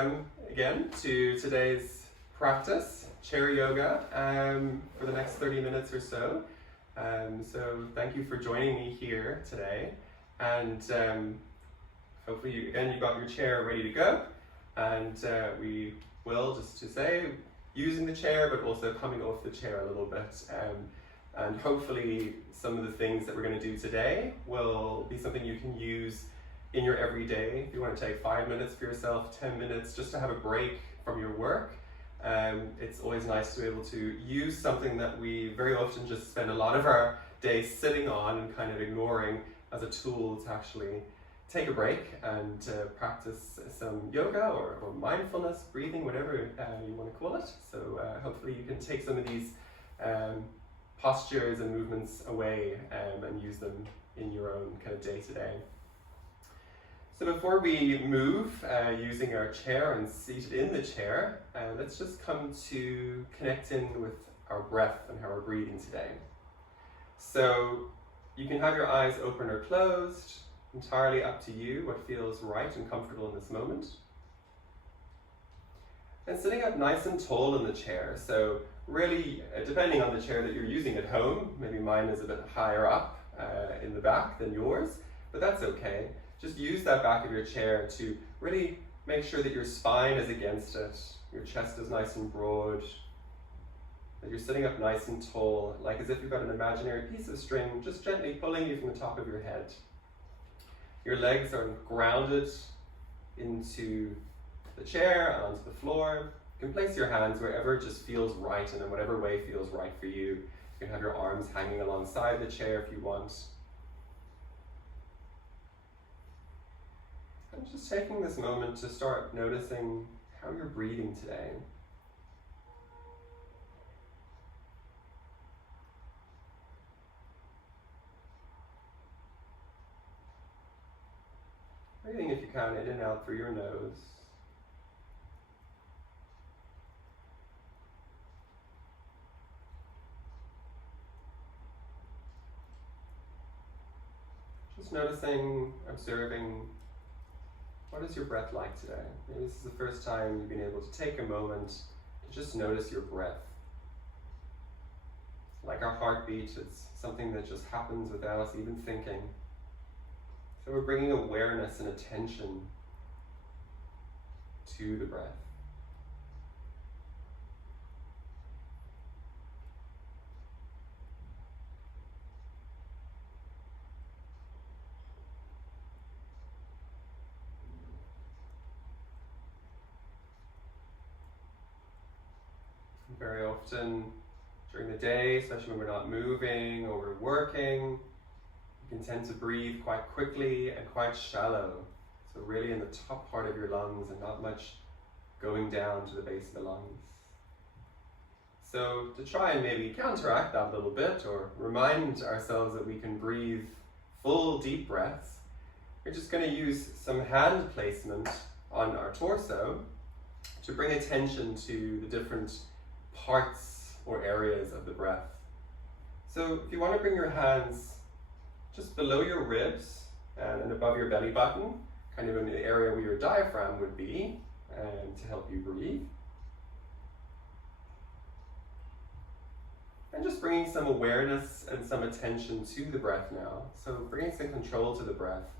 welcome again to today's practice, chair yoga, for the next 30 minutes or so. So thank you for joining me here today, and hopefully you got your chair ready to go, and we will, just to say, using the chair but also coming off the chair a little bit, and hopefully some of the things that we're going to do today will be something you can use in your everyday. If you want to take 5 minutes for yourself, 10 minutes, just to have a break from your work, it's always nice to be able to use something that we very often just spend a lot of our day sitting on and kind of ignoring as a tool to actually take a break and practice some yoga or mindfulness, breathing, whatever you want to call it. So hopefully you can take some of these postures and movements away and use them in your own kind of day-to-day. So before we move using our chair and seated in the chair, let's just come to connecting with our breath and how we're breathing today. So you can have your eyes open or closed, entirely up to you, what feels right and comfortable in this moment. And sitting up nice and tall in the chair. So really, depending on the chair that you're using at home, maybe mine is a bit higher up in the back than yours, but that's okay. Just use that back of your chair to really make sure that your spine is against it, your chest is nice and broad, that you're sitting up nice and tall, like as if you've got an imaginary piece of string just gently pulling you from the top of your head. Your legs are grounded into the chair and onto the floor. You can place your hands wherever it just feels right and in whatever way feels right for you. You can have your arms hanging alongside the chair if you want. And just taking this moment to start noticing how you're breathing today. Breathing, if you can, in and out through your nose. Just noticing, observing, what is your breath like today? Maybe this is the first time you've been able to take a moment to just notice your breath. Like our heartbeat, it's something that just happens without us even thinking. So we're bringing awareness and attention to the breath. Very often during the day, especially when we're not moving or we're working, you can tend to breathe quite quickly and quite shallow. So really in the top part of your lungs and not much going down to the base of the lungs. So to try and maybe counteract that a little bit or remind ourselves that we can breathe full deep breaths, we're just going to use some hand placement on our torso to bring attention to the different parts or areas of the breath. So if you want to bring your hands just below your ribs and above your belly button, kind of in the area where your diaphragm would be, to help you breathe. And just bringing some awareness and some attention to the breath now. So bringing some control to the breath.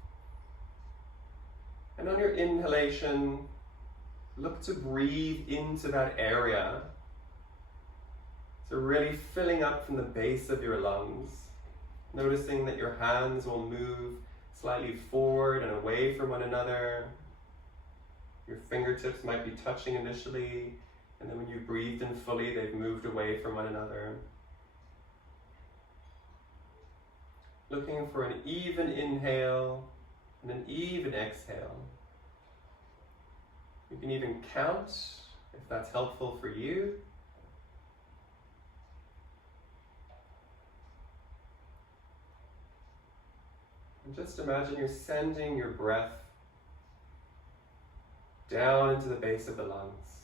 And on your inhalation, look to breathe into that area. So really filling up from the base of your lungs, noticing that your hands will move slightly forward and away from one another. Your fingertips might be touching initially, and then when you breathed in fully, they've moved away from one another. Looking for an even inhale and an even exhale. You can even count if that's helpful for you. And just imagine you're sending your breath down into the base of the lungs.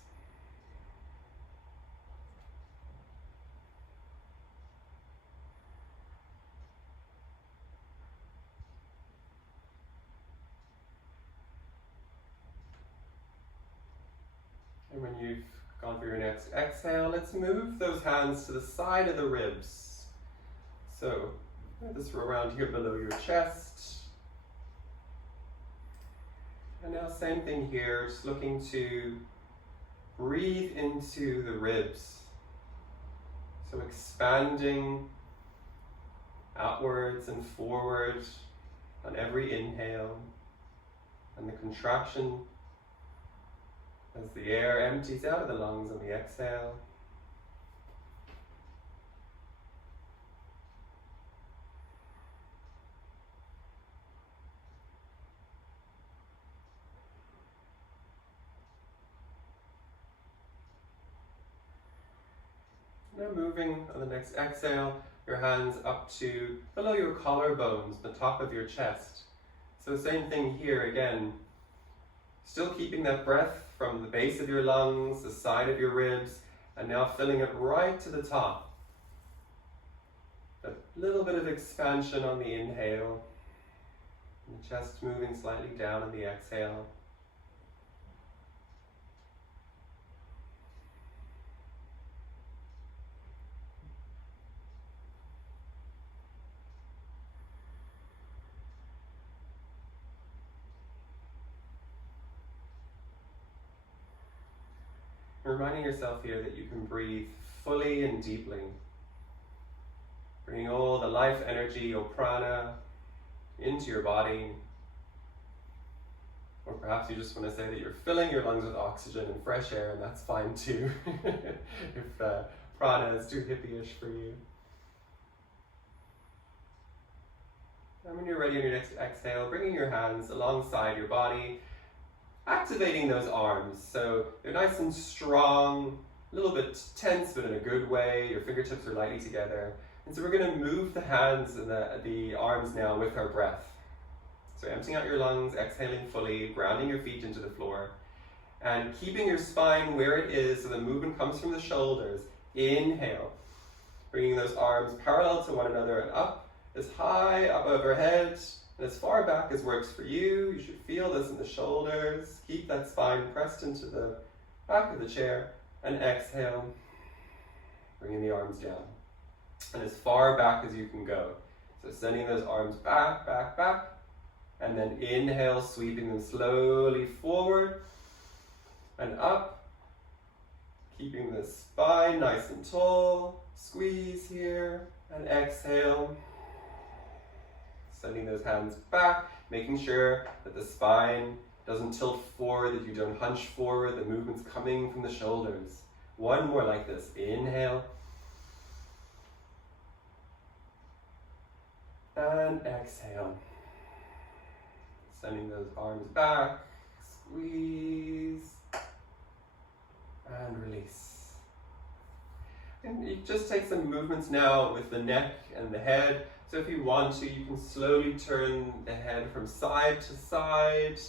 When you've gone for your next exhale, let's move those hands to the side of the ribs. So this around here below your chest. And now same thing here, just looking to breathe into the ribs. So expanding outwards and forward on every inhale, and the contraction as the air empties out of the lungs on the exhale. Now moving on the next exhale, your hands up to below your collarbones, the top of your chest. So same thing here again. Still keeping that breath from the base of your lungs, the side of your ribs, and now filling it right to the top. A little bit of expansion on the inhale, and the chest moving slightly down on the exhale. Reminding yourself here that you can breathe fully and deeply, bringing all the life energy or prana into your body. Or perhaps you just want to say that you're filling your lungs with oxygen and fresh air, and that's fine too, if prana is too hippie-ish for you. And when you're ready on your next exhale, bringing your hands alongside your body, activating those arms, so they're nice and strong, a little bit tense, but in a good way. Your fingertips are lightly together. And so we're going to move the hands and the arms now with our breath. So emptying out your lungs, exhaling fully, grounding your feet into the floor, and keeping your spine where it is so the movement comes from the shoulders. Inhale, bringing those arms parallel to one another and up, as high up overhead, and as far back as works for you. You should feel this in the shoulders. Keep that spine pressed into the back of the chair. And exhale, bringing the arms down. And as far back as you can go. So sending those arms back, back, back. And then inhale, sweeping them slowly forward and up. Keeping the spine nice and tall. Squeeze here. And exhale. Sending those hands back, making sure that the spine doesn't tilt forward, that you don't hunch forward, the movement's coming from the shoulders. One more like this. Inhale. And exhale. Sending those arms back, squeeze, and release. And you just take some movements now with the neck and the head. So if you want to, you can slowly turn the head from side to side,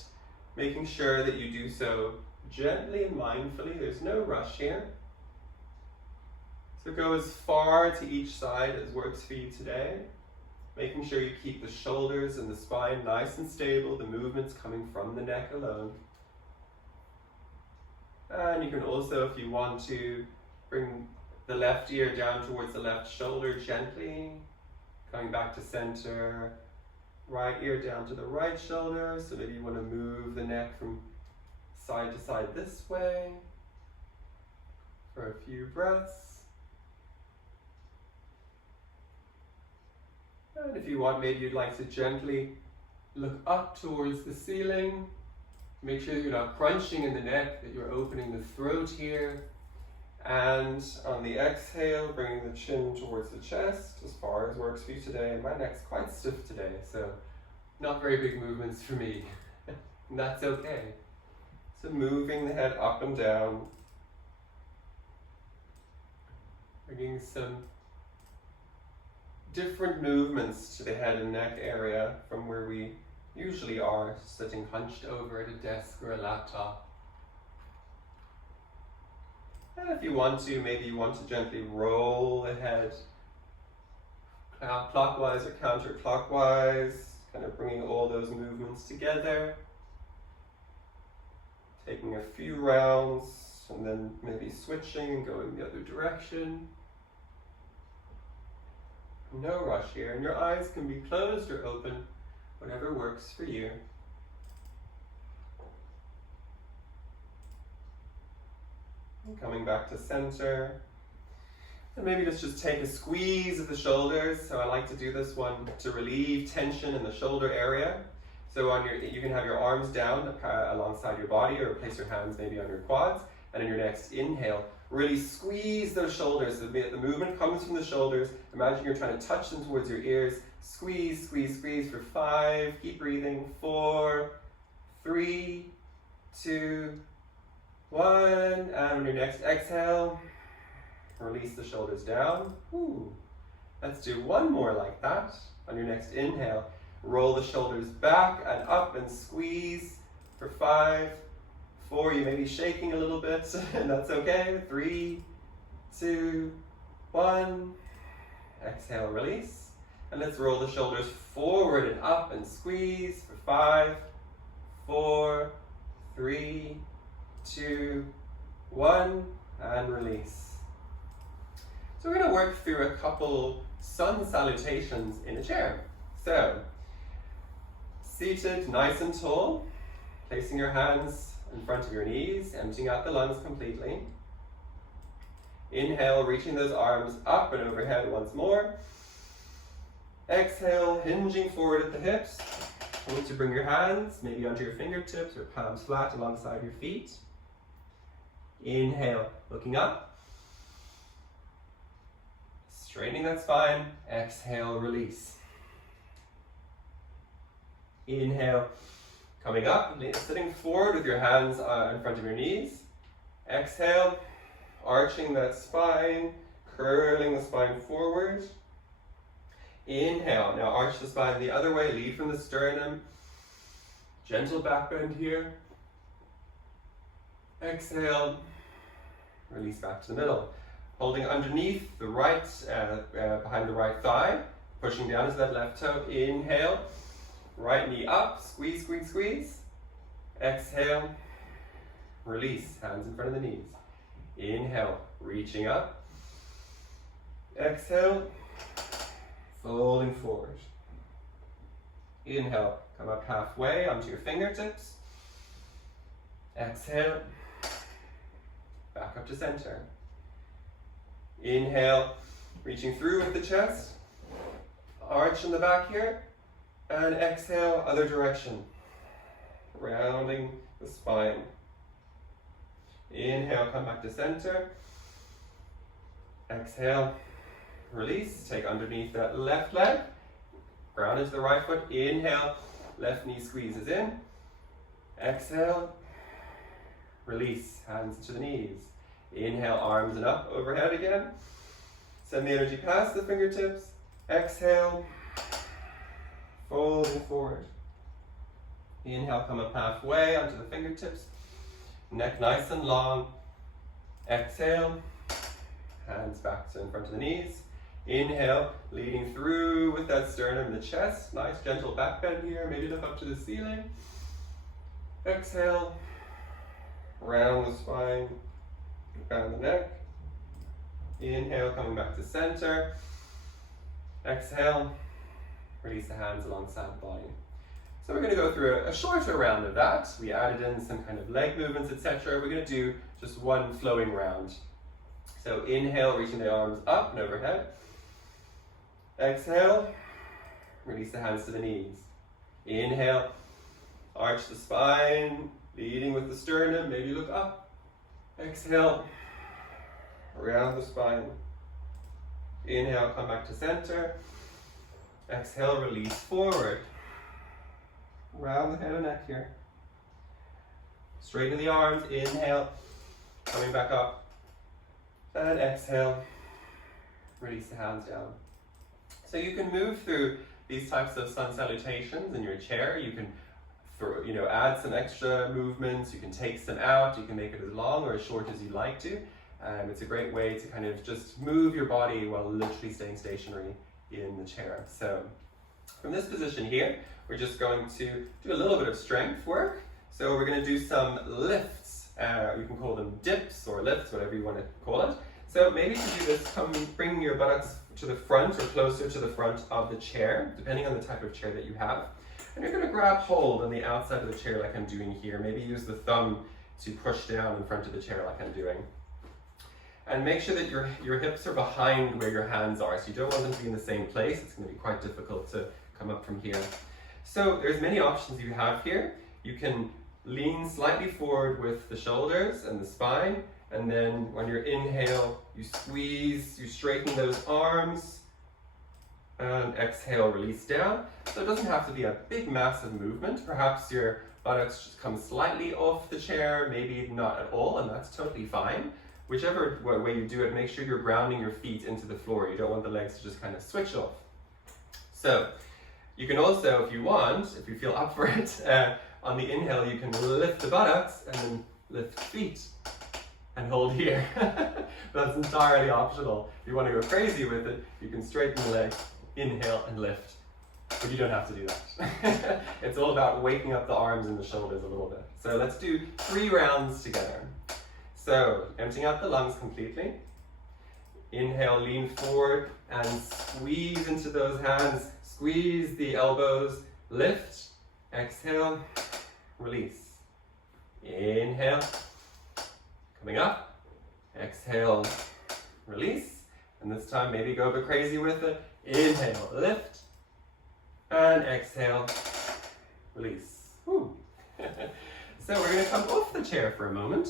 making sure that you do so gently and mindfully. There's no rush here. So go as far to each side as works for you today, making sure you keep the shoulders and the spine nice and stable, the movements coming from the neck alone. And you can also, if you want to, bring the left ear down towards the left shoulder gently, coming back to center, right ear down to the right shoulder. So maybe you want to move the neck from side to side this way for a few breaths. And if you want, maybe you'd like to gently look up towards the ceiling. Make sure you're not crunching in the neck, that you're opening the throat here. And on the exhale, bringing the chin towards the chest, as far as works for you today. My neck's quite stiff today, so not very big movements for me. And that's okay. So moving the head up and down, bringing some different movements to the head and neck area from where we usually are, sitting hunched over at a desk or a laptop. And if you want to, maybe you want to gently roll the head clockwise or counterclockwise, kind of bringing all those movements together. Taking a few rounds and then maybe switching and going the other direction. No rush here, and your eyes can be closed or open, whatever works for you. And coming back to center. And maybe let's just take a squeeze of the shoulders. So I like to do this one to relieve tension in the shoulder area. So you can have your arms down alongside your body, or place your hands maybe on your quads. And in your next inhale, really squeeze those shoulders. So the movement comes from the shoulders. Imagine you're trying to touch them towards your ears. Squeeze, squeeze, squeeze for 5. Keep breathing. 4, 3, 2, 1. And on your next exhale, release the shoulders down. Ooh. Let's do one more like that. On your next inhale, roll the shoulders back and up and squeeze for 5, 4. You may be shaking a little bit, and that's okay. 3, 2, 1. Exhale, release. And let's roll the shoulders forward and up and squeeze for 5, 4, 3, 2, 1, and release. So we're going to work through a couple sun salutations in a chair. So, seated nice and tall, placing your hands in front of your knees, emptying out the lungs completely. Inhale, reaching those arms up and overhead once more. Exhale, hinging forward at the hips. You want to bring your hands maybe onto your fingertips or palms flat alongside your feet. Inhale, looking up. Straightening that spine. Exhale, release. Inhale, coming up, sitting forward with your hands in front of your knees. Exhale, arching that spine, curling the spine forward. Inhale, now arch the spine the other way, lead from the sternum. Gentle back bend here. Exhale, release back to the middle. Holding underneath the right, behind the right thigh, pushing down to that left toe. Inhale, right knee up, squeeze, squeeze, squeeze. Exhale, release, hands in front of the knees. Inhale, reaching up. Exhale, folding forward. Inhale, come up halfway onto your fingertips. Exhale, back up to center. Inhale, reaching through with the chest. Arch in the back here. And exhale, other direction. Rounding the spine. Inhale, come back to center. Exhale, release. Take underneath that left leg. Ground into the right foot. Inhale, left knee squeezes in. Exhale, release. Hands to the knees. Inhale, arms and up, overhead again. Send the energy past the fingertips. Exhale, folding forward. Inhale, come up halfway onto the fingertips. Neck nice and long. Exhale, hands back to in front of the knees. Inhale, leading through with that sternum and the chest. Nice gentle back bend here. Maybe look up to the ceiling. Exhale, round the spine, down the neck. Inhale, coming back to center. Exhale, release the hands alongside the body. So we're going to go through a shorter round of that. We added in some kind of leg movements, etc. We're going to do just one flowing round. So inhale, reaching the arms up and overhead. Exhale, release the hands to the knees. Inhale, arch the spine, leading with the sternum, maybe look up. Exhale, round the spine. Inhale, come back to center. Exhale, release forward. Round the head and neck here. Straighten the arms. Inhale, coming back up. And exhale, release the hands down. So you can move through these types of sun salutations in your chair. You can add some extra movements. You can take some out. You can make it as long or as short as you like to. It's a great way to kind of just move your body while literally staying stationary in the chair. So from this position here, we're just going to do a little bit of strength work. So we're going to do some lifts. You can call them dips or lifts, whatever you want to call it. So maybe to do this, bring your buttocks to the front or closer to the front of the chair, depending on the type of chair that you have. And you're going to grab hold on the outside of the chair like I'm doing here. Maybe use the thumb to push down in front of the chair like I'm doing. And make sure that your hips are behind where your hands are. So you don't want them to be in the same place. It's going to be quite difficult to come up from here. So there's many options you have here. You can lean slightly forward with the shoulders and the spine. And then when you inhale, you squeeze, you straighten those arms. And exhale, release down. So it doesn't have to be a big, massive movement. Perhaps your buttocks just come slightly off the chair, maybe not at all, and that's totally fine. Whichever way you do it, make sure you're grounding your feet into the floor. You don't want the legs to just kind of switch off. So you can also, if you want, if you feel up for it, on the inhale, you can lift the buttocks and then lift feet and hold here. That's entirely optional. If you want to go crazy with it, you can straighten the legs, inhale and lift. But you don't have to do that. It's all about waking up the arms and the shoulders a little bit. So let's do 3 rounds together. So, emptying out the lungs completely. Inhale, lean forward and squeeze into those hands. Squeeze the elbows, lift, exhale, release. Inhale, coming up, exhale, release. And this time maybe go a bit crazy with it. Inhale, lift, and exhale, release. Woo. So we're going to come off the chair for a moment.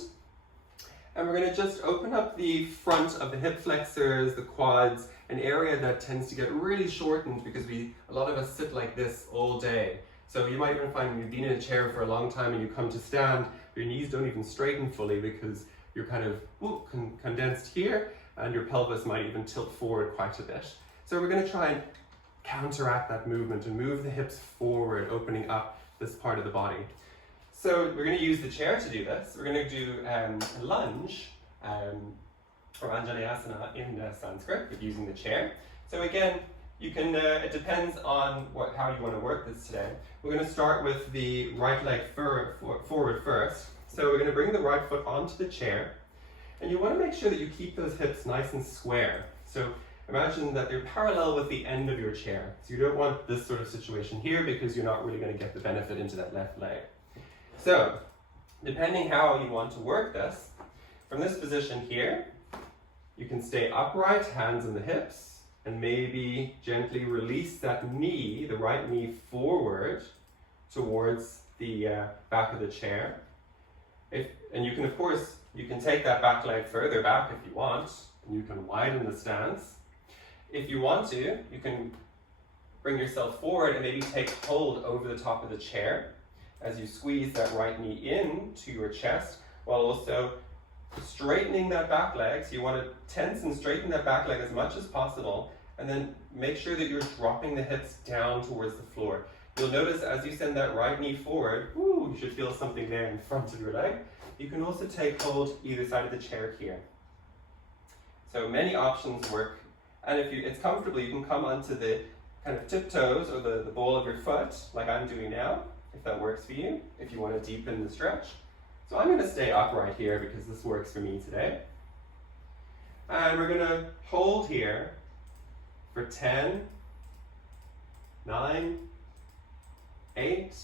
And we're going to just open up the front of the hip flexors, the quads, an area that tends to get really shortened because a lot of us sit like this all day. So you might even find when you've been in a chair for a long time and you come to stand, your knees don't even straighten fully because you're kind of condensed here and your pelvis might even tilt forward quite a bit. So we're going to try and counteract that movement and move the hips forward, opening up this part of the body. So we're going to use the chair to do this. We're going to do a lunge, or Anjaneyasana in Sanskrit, but using the chair. So again, you can. It depends on how you want to work this today. We're going to start with the right leg forward first. So we're going to bring the right foot onto the chair, and you want to make sure that you keep those hips nice and square. So imagine that they're parallel with the end of your chair. So you don't want this sort of situation here because you're not really going to get the benefit into that left leg. So, depending how you want to work this, from this position here, you can stay upright, hands on the hips, and maybe gently release that knee, the right knee forward towards the back of the chair. And you can, of course, you can take that back leg further back if you want, and you can widen the stance. If you want to, you can bring yourself forward and maybe take hold over the top of the chair as you squeeze that right knee in to your chest, while also straightening that back leg. So you want to tense and straighten that back leg as much as possible, and then make sure that you're dropping the hips down towards the floor. You'll notice as you send that right knee forward, you should feel something there in front of your leg. You can also take hold either side of the chair here. So many options work, and if it's comfortable, you can come onto the kind of tiptoes or the ball of your foot, like I'm doing now, if that works for you, if you want to deepen the stretch. So I'm going to stay upright here because this works for me today. And we're going to hold here for 10, 9, 8,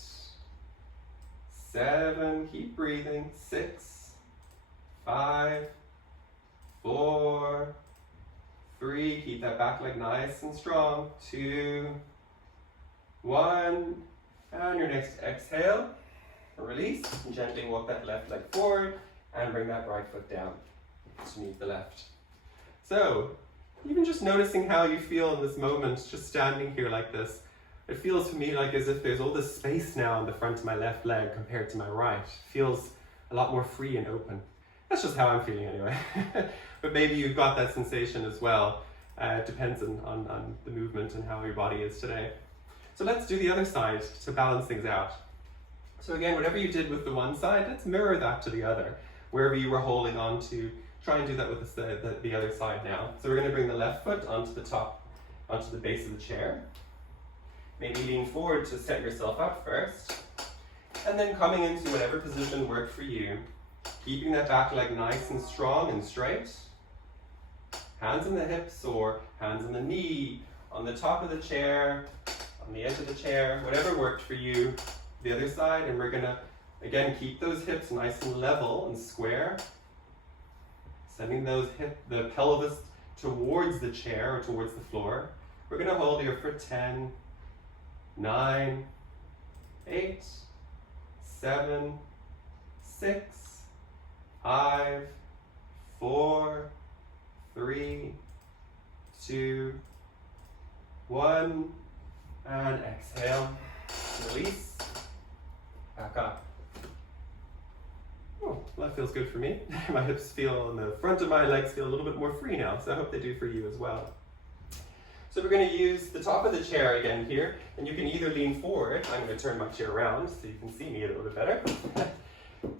7, keep breathing, 6, 5, 4, 3, keep that back leg nice and strong, 2, 1, and your next exhale, release, and gently walk that left leg forward and bring that right foot down to meet the left. So, even just noticing how you feel in this moment, just standing here like this, it feels for me like as if there's all this space now in the front of my left leg compared to my right. It feels a lot more free and open. That's just how I'm feeling anyway. But maybe you've got that sensation as well. It depends on the movement and how your body is today. So let's do the other side to balance things out. So again, whatever you did with the one side, let's mirror that to the other. Wherever you were holding on to, try and do that with the other side now. So we're going to bring the left foot onto the top, onto the base of the chair. Maybe lean forward to set yourself up first. And then coming into whatever position worked for you, Keeping that back leg nice and strong and straight. Hands on the hips or hands on the knee, on the top of the chair, on the edge of the chair, whatever worked for you. The other side, and we're gonna, again, keep those hips nice and level and square. Sending the pelvis towards the chair or towards the floor. We're gonna hold here for 10, 9, 8, 7, 6, 5, 4, 3, 2, 1, and exhale, release, back up. Oh, well, that feels good for me. My hips feel, and the front of my legs feel a little bit more free now, so I hope they do for you as well. So we're going to use the top of the chair again here, and you can either lean forward. I'm going to turn my chair around so you can see me a little bit better.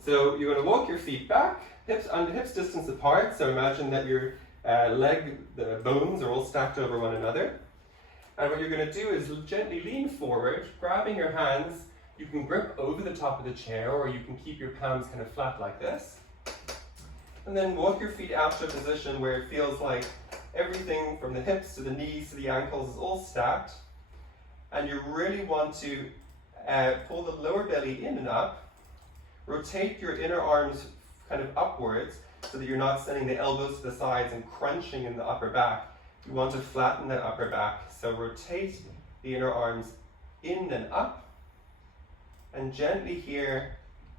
So you're going to walk your feet back, hips distance apart. So imagine that your the bones are all stacked over one another. And what you're going to do is gently lean forward, grabbing your hands. You can grip over the top of the chair, or you can keep your palms kind of flat like this. And then walk your feet out to a position where it feels like everything from the hips to the knees to the ankles is all stacked. And you really want to pull the lower belly in and up. Rotate your inner arms kind of upwards so that you're not sending the elbows to the sides and crunching in the upper back. You want to flatten that upper back. So rotate the inner arms in and up. And gently here,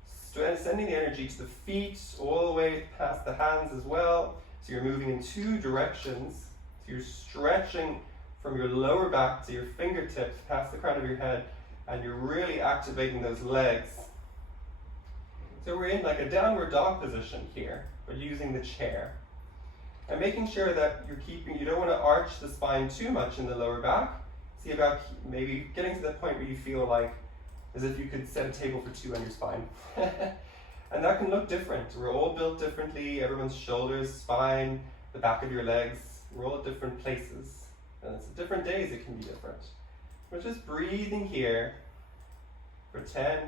sending the energy to the feet, all the way past the hands as well. So you're moving in two directions. So you're stretching from your lower back to your fingertips, past the crown of your head, and you're really activating those legs. So we're in like a downward dog position here, but using the chair. And making sure that you don't want to arch the spine too much in the lower back. See about maybe getting to that point where you feel like as if you could set a table for two on your spine. And that can look different. We're all built differently. Everyone's shoulders, spine, the back of your legs, we're all at different places. And it's different days it can be different. We're just breathing here for 10,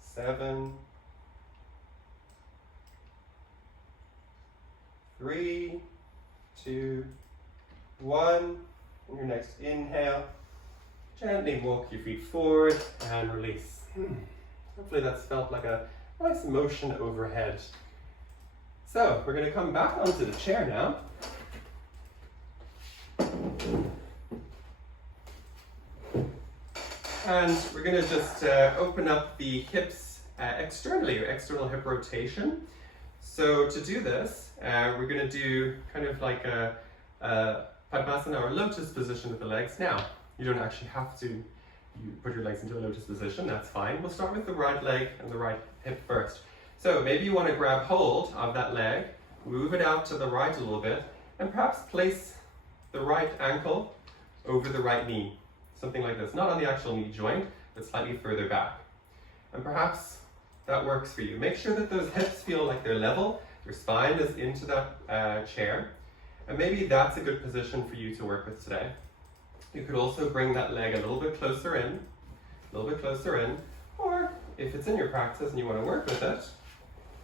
7, 3, 2, 1. On your next inhale, gently walk your feet forward and release. Hopefully that's felt like a nice motion overhead. So we're going to come back onto the chair now. And we're going to just open up the hips externally, or external hip rotation. So to do this, we're going to do kind of like a Padmasana or lotus position with the legs. Now, you don't actually have to put your legs into a lotus position, that's fine. We'll start with the right leg and the right hip first. So maybe you want to grab hold of that leg, move it out to the right a little bit, and perhaps place the right ankle over the right knee. Something like this, not on the actual knee joint, but slightly further back. And perhaps that works for you. Make sure that those hips feel like they're level, your spine is into that chair. And maybe that's a good position for you to work with today. You could also bring that leg a little bit closer in, or if it's in your practice and you want to work with it,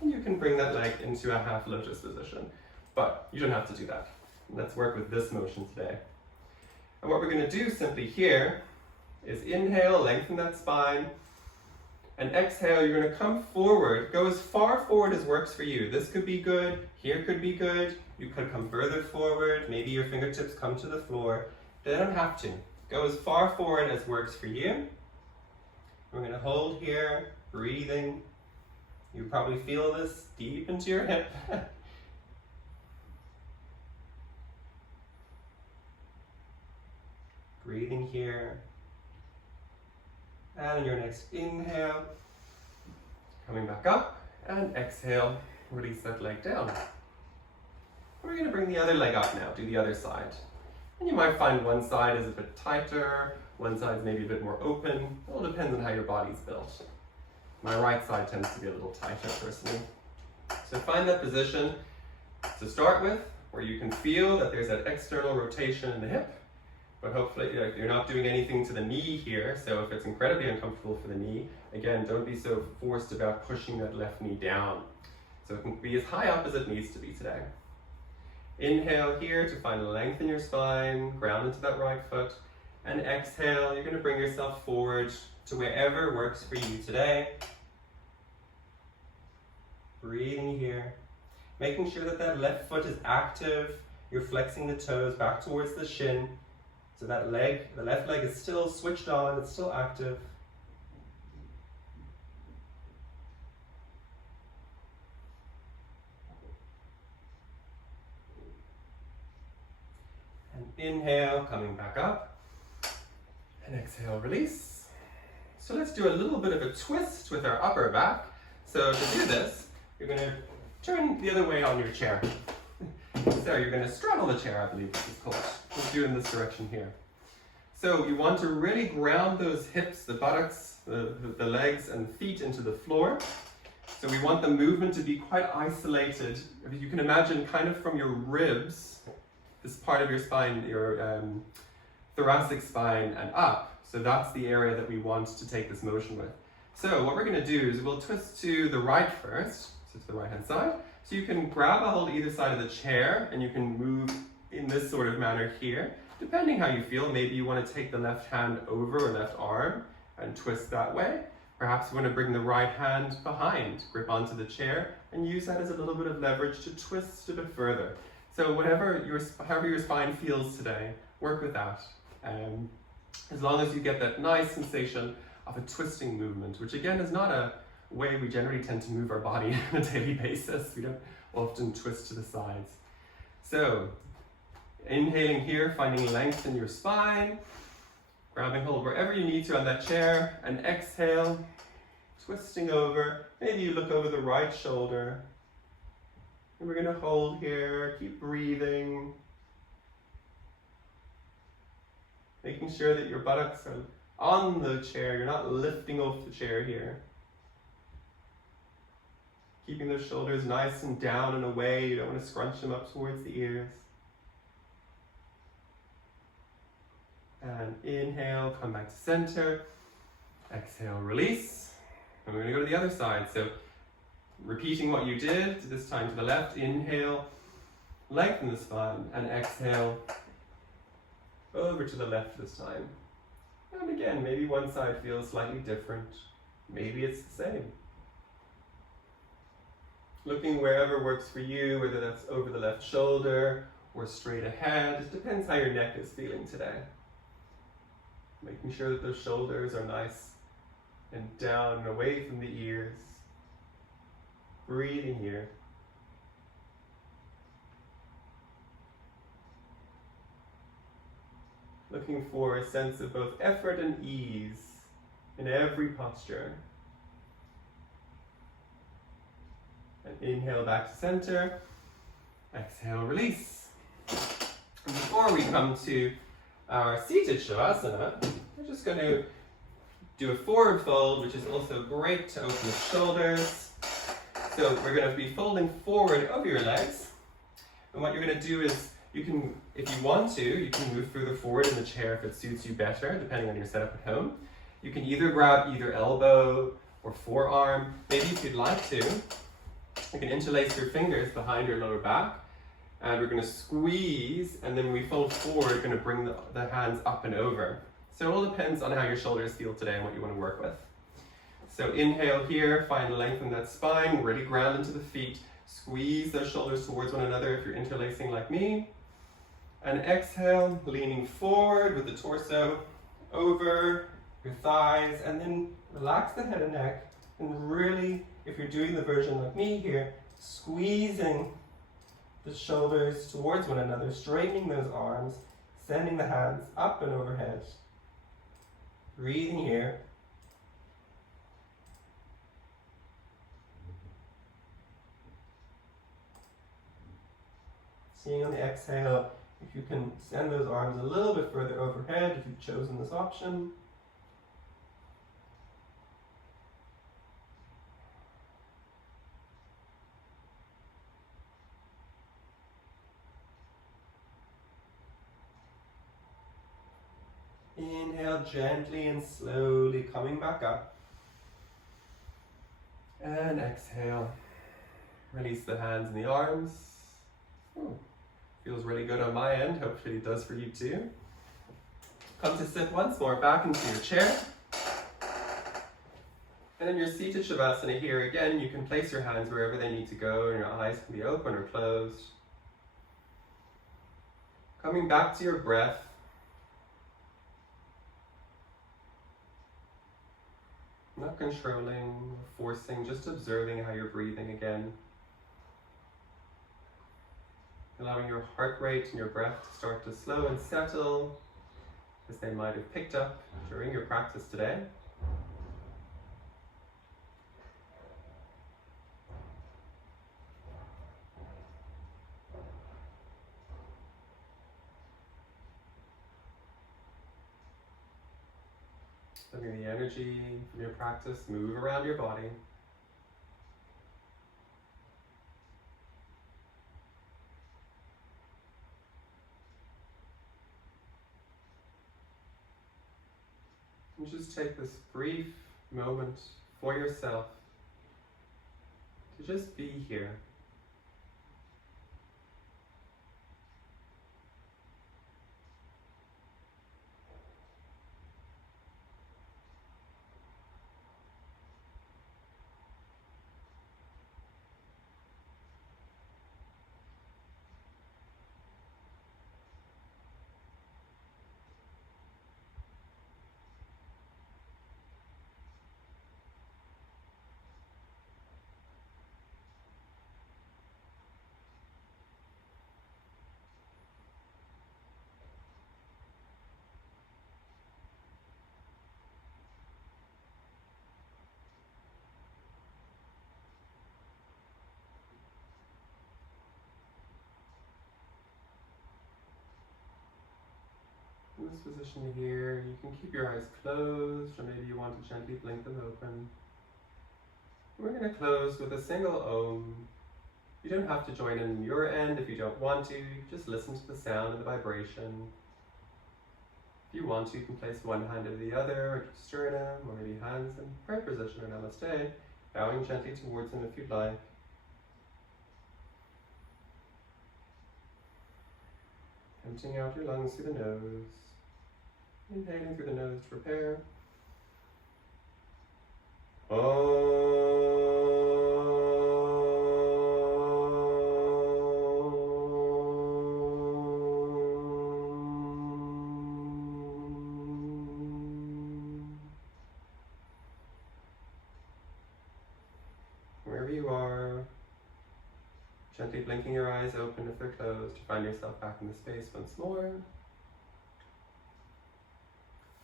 you can bring that leg into a half lotus position. But you don't have to do that. Let's work with this motion today. And what we're going to do simply here is inhale, lengthen that spine, and exhale, you're going to come forward. Go as far forward as works for you. This could be good, here could be good. You could come further forward, maybe your fingertips come to the floor. They don't have to. Go as far forward as works for you. We're going to hold here, breathing. You probably feel this deep into your hip. Breathing here. And your next inhale, coming back up, and exhale, release that leg down. We're going to bring the other leg up now, do the other side. And you might find one side is a bit tighter, one side is maybe a bit more open. It all depends on how your body's built. My right side tends to be a little tighter personally. So find that position to start with, where you can feel that there's that external rotation in the hip. but hopefully you're not doing anything to the knee here. So if it's incredibly uncomfortable for the knee, again, don't be so forced about pushing that left knee down. So it can be as high up as it needs to be today. Inhale here to find length in your spine, ground into that right foot, and exhale, you're going to bring yourself forward to wherever works for you today. Breathing here, making sure that that left foot is active. You're flexing the toes back towards the shin. So that leg, the left leg is still switched on, it's still active. And inhale, coming back up. And exhale, release. So let's do a little bit of a twist with our upper back. So to do this, you're going to turn the other way on your chair. So you're going to straddle the chair, I believe this is called. We'll do it in this direction here. So you want to really ground those hips, the buttocks, the legs and feet into the floor. So we want the movement to be quite isolated. If you can imagine kind of from your ribs, this part of your spine, your thoracic spine and up. So that's the area that we want to take this motion with. So what we're going to do is we'll twist to the right first, so to the right hand side. So you can grab a hold either side of the chair and you can move in this sort of manner here. Depending how you feel, maybe you want to take the left hand over or left arm and twist that way. Perhaps you want to bring the right hand behind, grip onto the chair and use that as a little bit of leverage to twist a bit further. So however your spine feels today, work with that. As long as you get that nice sensation of a twisting movement, which again is not a way we generally tend to move our body on a daily basis. We don't often twist to the sides. So inhaling here, finding length in your spine, grabbing hold wherever you need to on that chair, and exhale, twisting over. Maybe you look over the right shoulder. And we're going to hold here, keep breathing. Making sure that your buttocks are on the chair, you're not lifting off the chair here. Keeping those shoulders nice and down and away, you don't want to scrunch them up towards the ears. And inhale, come back to center. Exhale, release. And we're going to go to the other side. So repeating what you did, this time to the left. Inhale, lengthen the spine, and exhale, over to the left this time. And again, maybe one side feels slightly different. Maybe it's the same. Looking wherever works for you, whether that's over the left shoulder or straight ahead. It depends how your neck is feeling today. Making sure that those shoulders are nice and down and away from the ears. Breathing here. Looking for a sense of both effort and ease in every posture. And inhale back to center. Exhale, release. And before we come to our seated Shavasana, we're just going to do a forward fold, which is also great to open the shoulders. So we're going to be folding forward over your legs. And what you're going to do is, you can, if you want to, you can move further forward in the chair if it suits you better, depending on your setup at home. You can either grab either elbow or forearm. Maybe if you'd like to, you can interlace your fingers behind your lower back. And we're going to squeeze, and then when we fold forward, we're going to bring the hands up and over. So it all depends on how your shoulders feel today and what you want to work with. So inhale here, find length in that spine, really ground into the feet. Squeeze those shoulders towards one another if you're interlacing like me. And exhale, leaning forward with the torso over your thighs, and then relax the head and neck. And really, if you're doing the version like me here, squeezing the shoulders towards one another, straightening those arms, sending the hands up and overhead. Breathing here. Seeing on the exhale, if you can send those arms a little bit further overhead, if you've chosen this option. Inhale gently and slowly coming back up. And exhale. Release the hands and the arms. Ooh, feels really good on my end. Hopefully it does for you too. Come to sit once more back into your chair. And in your seated Shavasana here, again, you can place your hands wherever they need to go and your eyes can be open or closed. Coming back to your breath. Not controlling, forcing, just observing how you're breathing again. Allowing your heart rate and your breath to start to slow and settle as they might have picked up during your practice today. Letting the energy from your practice move around your body. And just take this brief moment for yourself to just be here. In this position here, you can keep your eyes closed, or maybe you want to gently blink them open. We're going to close with a single Om. You don't have to join in your end if you don't want to. Just listen to the sound and the vibration. If you want to, you can place one hand over the other, or sternum, or maybe hands in prayer position or namaste, bowing gently towards them if you'd like. Emptying out your lungs through the nose. Inhaling through the nose to prepare. Wherever you are, gently blinking your eyes open if they're closed to find yourself back in the space once more.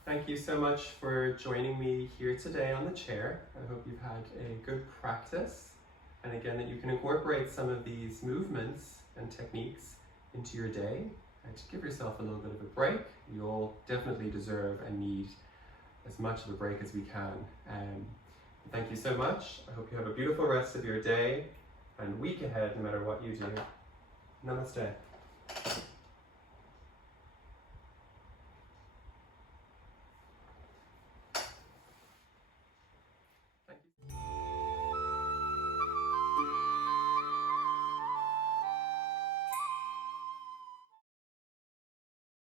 Thank you so much for joining me here today on the chair. I hope you've had a good practice, and again that you can incorporate some of these movements and techniques into your day and to give yourself a little bit of a break. You'll definitely deserve and need as much of a break as we can. Thank you so much. I hope you have a beautiful rest of your day and week ahead, no matter what you do. Namaste.